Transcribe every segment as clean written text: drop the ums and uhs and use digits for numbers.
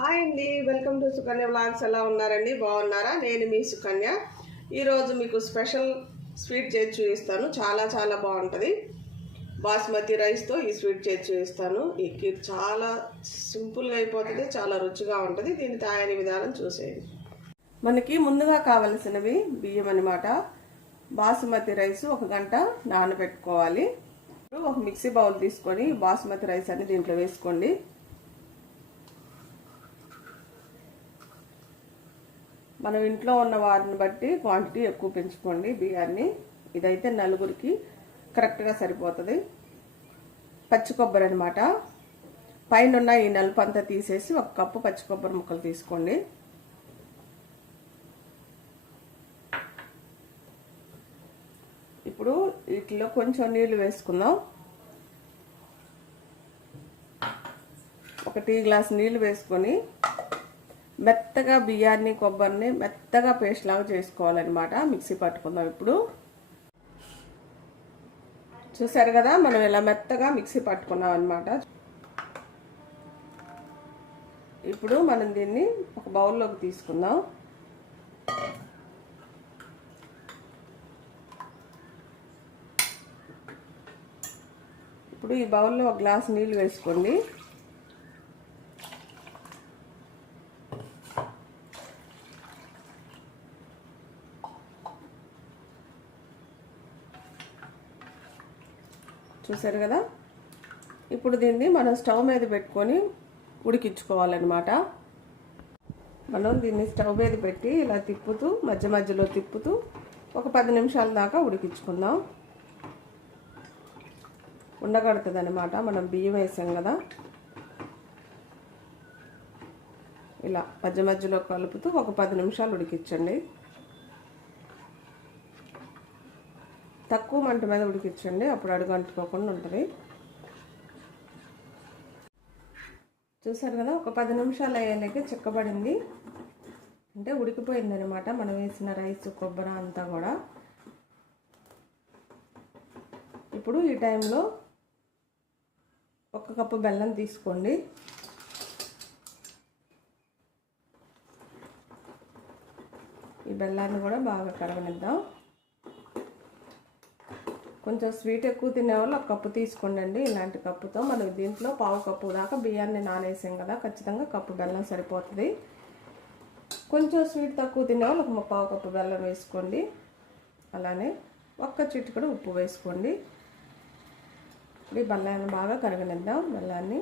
Hi అండి, welcome to Sukanya vlogs. ఎలా ఉన్నారండి? బాగున్నారా? నేను మీ సుకన్య. ఈరోజు మీకు స్పెషల్ స్వీట్ చేసి చూపిస్తాను. చాలా బాగుంటుంది. బాస్మతి రైస్తో ఈ స్వీట్ చేసి చూపిస్తాను. ఈ కీర్ చాలా సింపుల్గా అయిపోతుంది, చాలా రుచిగా ఉంటుంది. దీని తయారీ విధానం చూసేయండి. మనకి ముందుగా కావలసినవి బియ్యం అన్నమాట. బాస్మతి రైస్ 1 గంట నానబెట్టుకోవాలి. ఒక మిక్సీ బౌల్ తీసుకొని బాస్మతి రైస్ అని దీంట్లో వేసుకోండి. మనం ఇంట్లో ఉన్న వారిని బట్టి క్వాంటిటీ ఎక్కువ పెంచుకోండి బియ్యాన్ని. ఇదైతే నలుగురికి కరెక్ట్గా సరిపోతుంది. పచ్చి కొబ్బరి అనమాట. పైన ఉన్న ఈ నలుపు అంతా తీసేసి 1 కప్పు పచ్చి కొబ్బరి ముక్కలు తీసుకోండి. ఇప్పుడు వీటిలో కొంచెం నీళ్లు వేసుకుందాం. 1 టీ గ్లాస్ నీళ్లు వేసుకొని మెత్తగా బియ్యాన్ని కొబ్బరిని మెత్తగా పేస్ట్ లాగా చేసుకోవాలన్నమాట. మిక్సీ పట్టుకుందాం. ఇప్పుడు చూసారు కదా, మనం ఇలా మెత్తగా మిక్సీ పట్టుకున్నాం అనమాట. ఇప్పుడు మనం దీన్ని ఒక బౌల్లోకి తీసుకుందాం. ఇప్పుడు ఈ బౌల్లో 1 గ్లాస్ నీళ్ళు వేసుకోండి. చూసారు కదా, ఇప్పుడు దీన్ని మనం స్టవ్ మీద పెట్టుకొని ఉడికించుకోవాలన్నమాట. మనం దీన్ని స్టవ్ మీద పెట్టి ఇలా తిప్పుతూ మధ్యలో తిప్పుతూ ఒక 10 నిమిషాల దాకా ఉడికించుకుందాం. ఉండగడుతుంది అనమాట. మనం బియ్యం వేసాం కదా, ఇలా మధ్యలో కలుపుతూ ఒక 10 నిమిషాలు ఉడికించండి. తక్కువ మంట మీద ఉడికించండి, అప్పుడు అడుగు అంటుకోకుండా ఉంటుంది. చూసారు కదా, ఒక 10 నిమిషాలు అయ్యేలాగే చిక్కబడింది, అంటే ఉడికిపోయింది అనమాట. మనం వేసిన రైస్ కొబ్బరి అంతా కూడా. ఇప్పుడు ఈ టైంలో 1 కప్పు బెల్లం తీసుకోండి. ఈ బెల్లాన్ని కూడా బాగా కరగనిద్దాం. కొంచెం స్వీట్ ఎక్కువ తినేవాళ్ళు 1 కప్పు తీసుకోండి. ఇలాంటి కప్పుతో మనం దీంట్లో 1/2 కప్పు దాకా బియ్యాన్ని నానేసాం కదా, ఖచ్చితంగా 1 కప్పు బెల్లం సరిపోతుంది. కొంచెం స్వీట్ తక్కువ తినేవాళ్ళు 1/4 కప్పు బెల్లం వేసుకోండి. అలానే 1 చిటికెడు ఉప్పు వేసుకోండి. ఈ బెల్లాన్ని బాగా కరగనిద్దాం. బెల్లాన్ని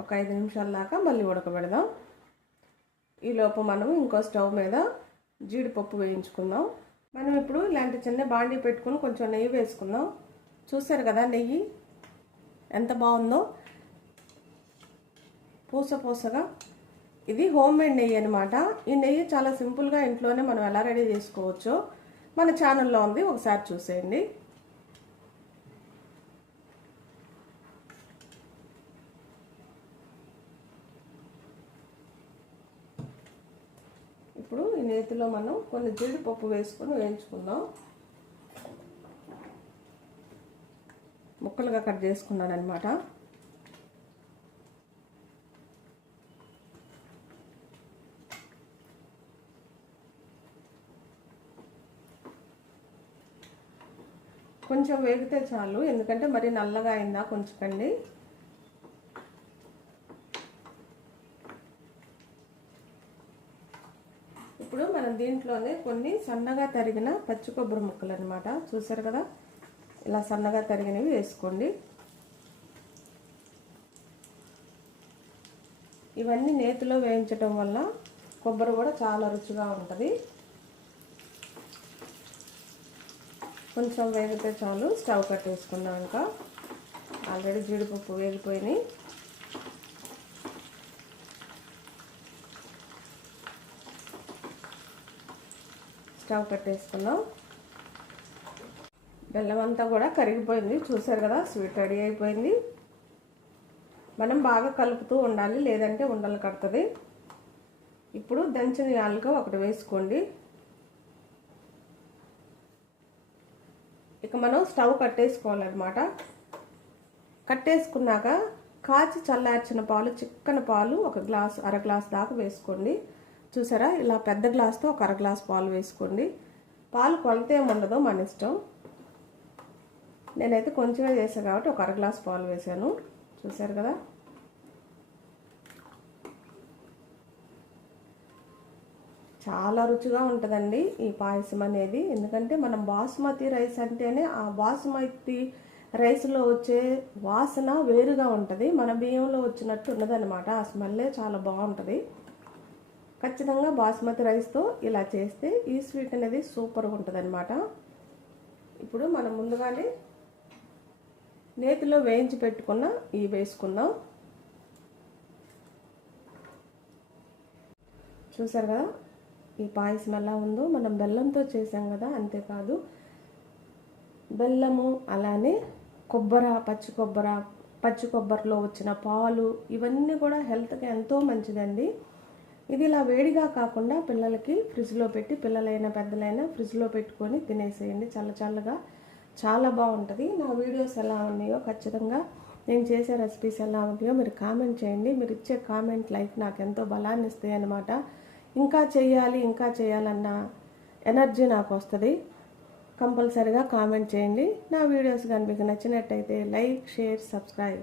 ఒక 5 నిమిషాల దాకా మళ్ళీ ఉడకబెడదాం. ఈలోపు మనం ఇంకో స్టవ్ మీద జీడిపప్పు వేయించుకుందాం. మనం ఇప్పుడు ఇలాంటి చిన్న బాండీ పెట్టుకుని కొంచెం నెయ్యి వేసుకుందాం. చూసారు కదా, నెయ్యి ఎంత బాగుందో, పూసగా. ఇది హోమ్ మేడ్ నెయ్యి అనమాట. ఈ నెయ్యి చాలా సింపుల్గా ఇంట్లోనే మనం ఎలా రెడీ చేసుకోవచ్చో మన ఛానల్లో ఉంది, ఒకసారి చూసేయండి. ఇప్పుడు ఈ నేతిలో మనం కొన్ని జీడిపప్పు వేసుకొని వేయించుకుందాం. ముక్కలుగా కట్ చేసుకున్నాను అనమాట. కొంచెం వేగితే చాలు, ఎందుకంటే మరి నల్లగా అయిందా కొంచెండి. ఇప్పుడు మనం దీంట్లోనే కొన్ని సన్నగా తరిగిన పచ్చి కొబ్బరి ముక్కలు అనమాట. చూసారు కదా, ఇలా సన్నగా తరిగినవి వేసుకోండి. ఇవన్నీ నేతిలో వేయించడం వల్ల కొబ్బరి కూడా చాలా రుచిగా ఉంటుంది. కొంచెం వేగితే చాలు, స్టవ్ కట్టేసుకుందాం. ఇంకా ఆల్రెడీ జీడిపప్పు వేగిపోయినాయి. స్టవ్ కట్టేసుకున్నాం. బెల్లం అంతా కూడా కరిగిపోయింది. చూసారు కదా, స్వీట్ రెడీ అయిపోయింది. మనం బాగా కలుపుతూ ఉండాలి, లేదంటే ఉండలు కడుతుంది. ఇప్పుడు దంచిన యాలక ఒకటి వేసుకోండి. ఇక మనం స్టవ్ కట్టేసుకోవాలన్నమాట. కట్టేసుకున్నాక కాచి చల్లార్చిన పాలు, చిక్కని పాలు ఒక గ్లాస్, అర గ్లాస్ దాకా వేసుకోండి. చూసారా, ఇలా పెద్ద గ్లాస్తో ఒక అర గ్లాస్ పాలు వేసుకోండి. పాలు కొలత ఏమి ఉండదు, మన ఇష్టం. నేనైతే కొంచెమే చేసాను కాబట్టి ఒక అర గ్లాస్ పాలు వేసాను. చూసారు కదా. చాలా రుచిగా ఉంటుందండి ఈ పాయసం అనేది. ఎందుకంటే మనం బాస్మతి రైస్ అంటేనే ఆ బాస్మతి రైస్లో వచ్చే వాసన వేరుగా ఉంటుంది, మన బియ్యంలో వచ్చినట్టు ఉన్నదన్నమాట. ఆ స్మెల్లే చాలా బాగుంటుంది. ఖచ్చితంగా బాస్మతి రైస్తో ఇలా చేస్తే ఈ స్వీట్ అనేది సూపర్గా ఉంటుంది అనమాట. ఇప్పుడు మనం ముందుగానే నేతిలో వేయించి పెట్టుకున్న ఇవి వేసుకుందాం. చూసారు కదా ఈ పాయసం ఎలా ఉందో. మనం బెల్లంతో చేసాం కదా, అంతేకాదు బెల్లము, అలానే కొబ్బరి, పచ్చి కొబ్బరిలో వచ్చిన పాలు, ఇవన్నీ కూడా హెల్త్కి ఎంతో మంచిదండి. ఇది ఇలా వేడిగా కాకుండా పిల్లలకి ఫ్రిడ్జ్లో పెట్టి, పిల్లలైనా పెద్దలైనా ఫ్రిడ్జ్లో పెట్టుకొని తినేసేయండి చల్లగా. చాలా బాగుంటుంది. నా వీడియోస్ ఎలా ఉన్నాయో, ఖచ్చితంగా నేను చేసే రెసిపీస్ ఎలా ఉన్నాయో మీరు కామెంట్ చేయండి. మీరు ఇచ్చే కామెంట్, లైక్ నాకు ఎంతో బలాన్ని ఇస్తాయి అన్నమాట. ఇంకా చేయాలన్న ఎనర్జీ నాకు వస్తుంది. కంపల్సరీగా కామెంట్ చేయండి. నా వీడియోస్ కానీ మీకు నచ్చినట్టయితే లైక్, షేర్, సబ్స్క్రైబ్.